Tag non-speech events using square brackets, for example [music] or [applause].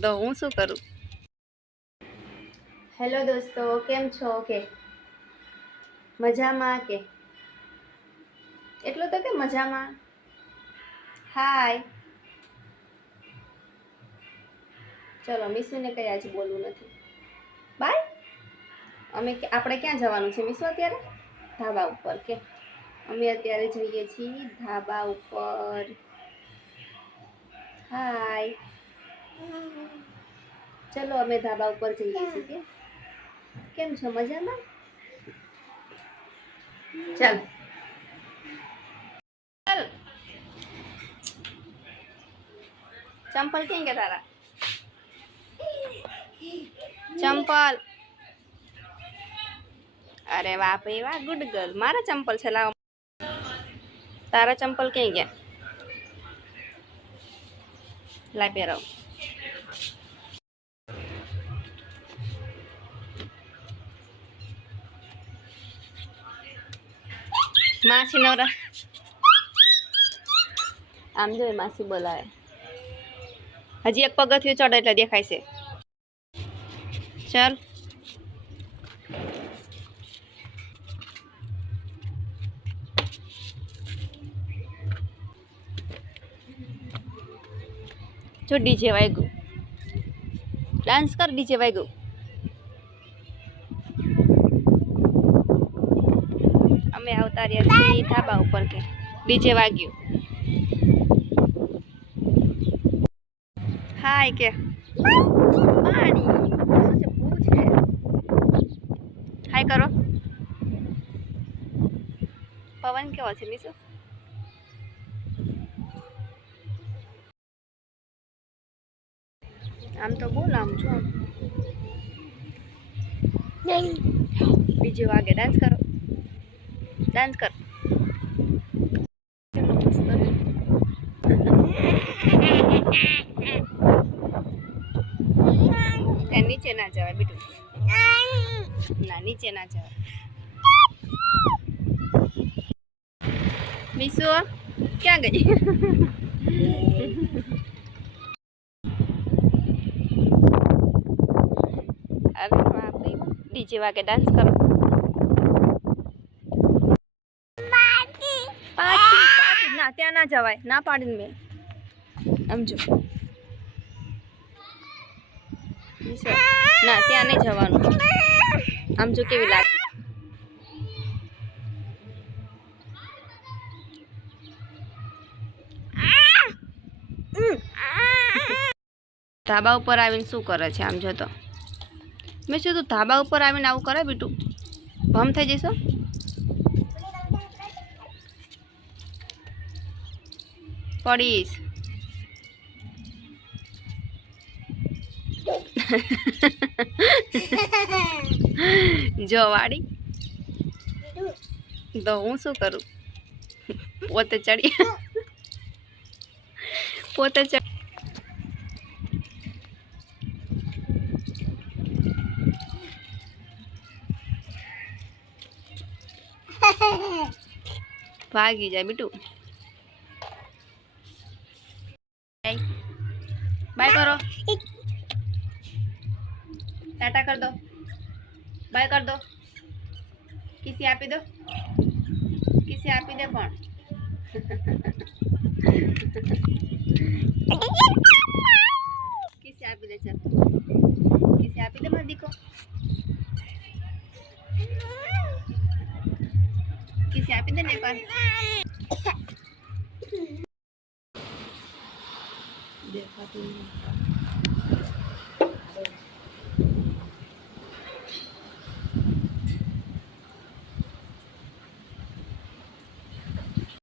તો હું શું કરું? હેલો દોસ્તો, કેમ છો? કે મજામાં કે? એટલું તો કે મજામાં? હાય ચલો, મિસુને કઈ આજે બોલવું નથી. બાય અમે આપણે ક્યાં જવાનું છે? મિસુ અત્યારે? ધાબા ઉપર કે? અમે અત્યારે જઈએ છીએ ધાબા ઉપર. હાય ચલો અમે ધાબા ઉપર જઈએ છીએ કે કેમ છો? મજામાં? ચાલ. ચાલ. ચંપલ ક્યાં ગયા તારા? ચંપલ. અરે વાહ ભાઈ વાહ ગુડ ગર્લ મારા ચંપલ છે લાવ. તારા ચંપલ ક્યાં ગયા? લાય પહેરાવ. માસી નવરા. આમ જોઈએ માસી બોલાવે. હજી એક પગથિયું ચડે એટલે દેખાય છે. ચાલ. જો ડીજે વાગ્યું. ડાન્સ કર ડીજે વાગ્યું. રહ્યા છીએ ધાબા ઉપર કે ડીજે વાગ્યું. હાય કે. પાણી. શું છે ભૂ છે? હાય કરો. પવન કેવો છે મીસુ? આમ તો બોલ આમ છો બીજે વાગે ડાન્સ કરો. ડાન્સ કર કેટલો મસ્ત ત્યાં નીચે ના જવાય બીટું ના નીચે ના જવાય મીસુ ક્યાં ગઈ અરે બાપરે ડીજે વાગે ડાન્સ કરો ના, ત્યાં ના જવાય. ના પાડીને મેં. સમજો ના, ત્યાં નહીં જવાનું. આમ જો કેવી લાગે. ધાબા ઉપર આવીને શું કરે છે આમ જો તો? મેં શું તું ધાબા ઉપર આવીને આવું કરે બીટું. ભમ થઈ જઈશો પડીશ [laughs] જો વાડી. તો હું શું કરું? પોતે ચડી. પોતે ચડી. ભાગી જાય બીટું बाय करो। टाटा कर दो। बाय कर दो। किसी आप ही दो। किसी आप ही दे कौन किसी आप ही दे चल किसी आप ही दे मत दिखो। किसी आप ही दे नहीं पर નથી.